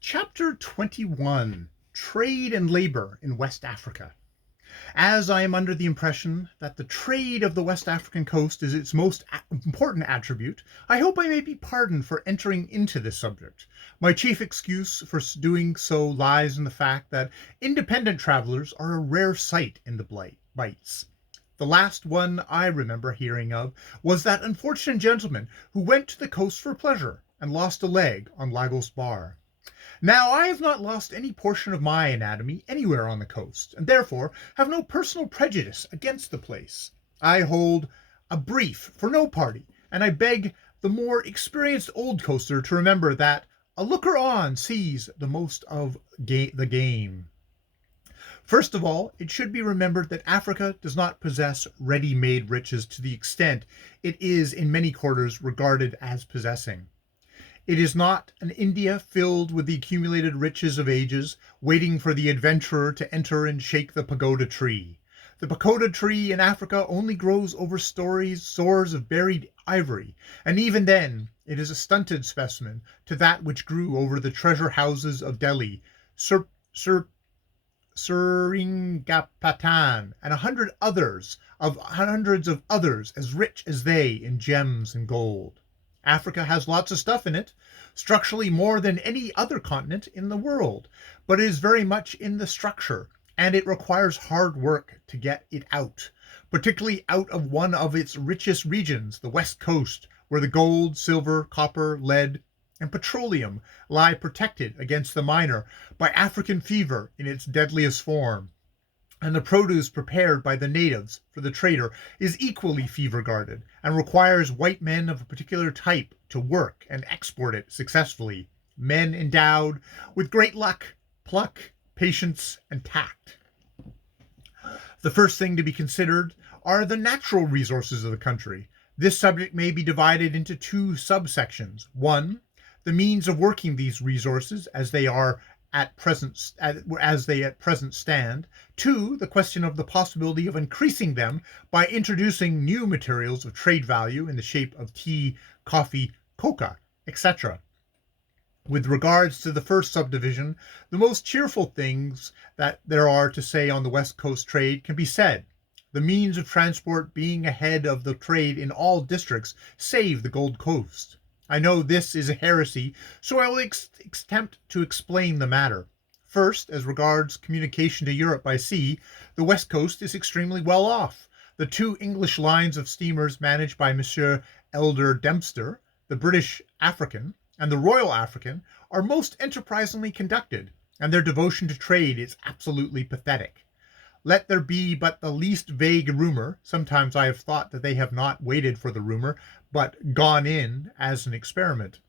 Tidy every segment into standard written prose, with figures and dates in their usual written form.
Chapter 21, Trade and Labor in West Africa. As I am under the impression that the trade of the West African coast is its most important attribute, I hope I may be pardoned for entering into this subject. My chief excuse for doing so lies in the fact that independent travelers are a rare sight in the Bights. The last one I remember hearing of was that unfortunate gentleman who went to the coast for pleasure and lost a leg on Lagos Bar. Now, I have not lost any portion of my anatomy anywhere on the coast, and therefore have no personal prejudice against the place. I hold a brief for no party, and I beg the more experienced old coaster to remember that a looker-on sees the most of the game. First of all, it should be remembered that Africa does not possess ready-made riches to the extent it is in many quarters regarded as possessing. It is not an India filled with the accumulated riches of ages, waiting for the adventurer to enter and shake the pagoda tree. The pagoda tree in Africa only grows over stores of buried ivory, and even then it is a stunted specimen to that which grew over the treasure houses of Delhi, Seringapatan, and hundreds of others as rich as they in gems and gold. Africa has lots of stuff in it, structurally more than any other continent in the world, but it is very much in the structure, and it requires hard work to get it out, particularly out of one of its richest regions, the West Coast, where the gold, silver, copper, lead, and petroleum lie protected against the miner by African fever in its deadliest form, and the produce prepared by the natives for the trader is equally fever-guarded and requires white men of a particular type to work and export it successfully, men endowed with great luck, pluck, patience, and tact. The first thing to be considered are the natural resources of the country. This subject may be divided into two subsections. One, the means of working these resources as they at present stand. Two, the question of the possibility of increasing them by introducing new materials of trade value in the shape of tea, coffee, coca, etc. With regards to the first subdivision, the most cheerful things that there are to say on the West Coast trade can be said. The means of transport being ahead of the trade in all districts save the Gold Coast. I know this is a heresy, so I will attempt to explain the matter. First, as regards communication to Europe by sea, the West Coast is extremely well off. The two English lines of steamers managed by Monsieur Elder Dempster, the British African, and the Royal African, are most enterprisingly conducted, and their devotion to trade is absolutely pathetic. Let there be but the least vague rumor, sometimes I have thought that they have not waited for the rumor, but gone in as an experiment,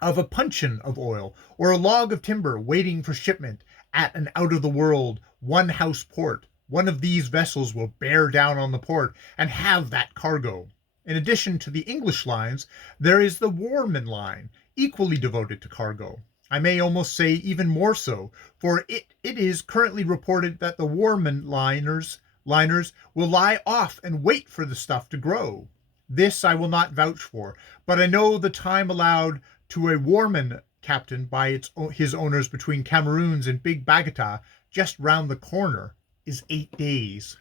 of a puncheon of oil, or a log of timber waiting for shipment at an out-of-the-world, one-house port. One of these vessels will bear down on the port and have that cargo. In addition to the English lines, there is the Warman line, equally devoted to cargo. I may almost say even more so, for it is currently reported that the Warman liners will lie off and wait for the stuff to grow. This I will not vouch for, but I know the time allowed to a Warman captain by his owners between Cameroons and Big Bagata, just round the corner, is 8 days.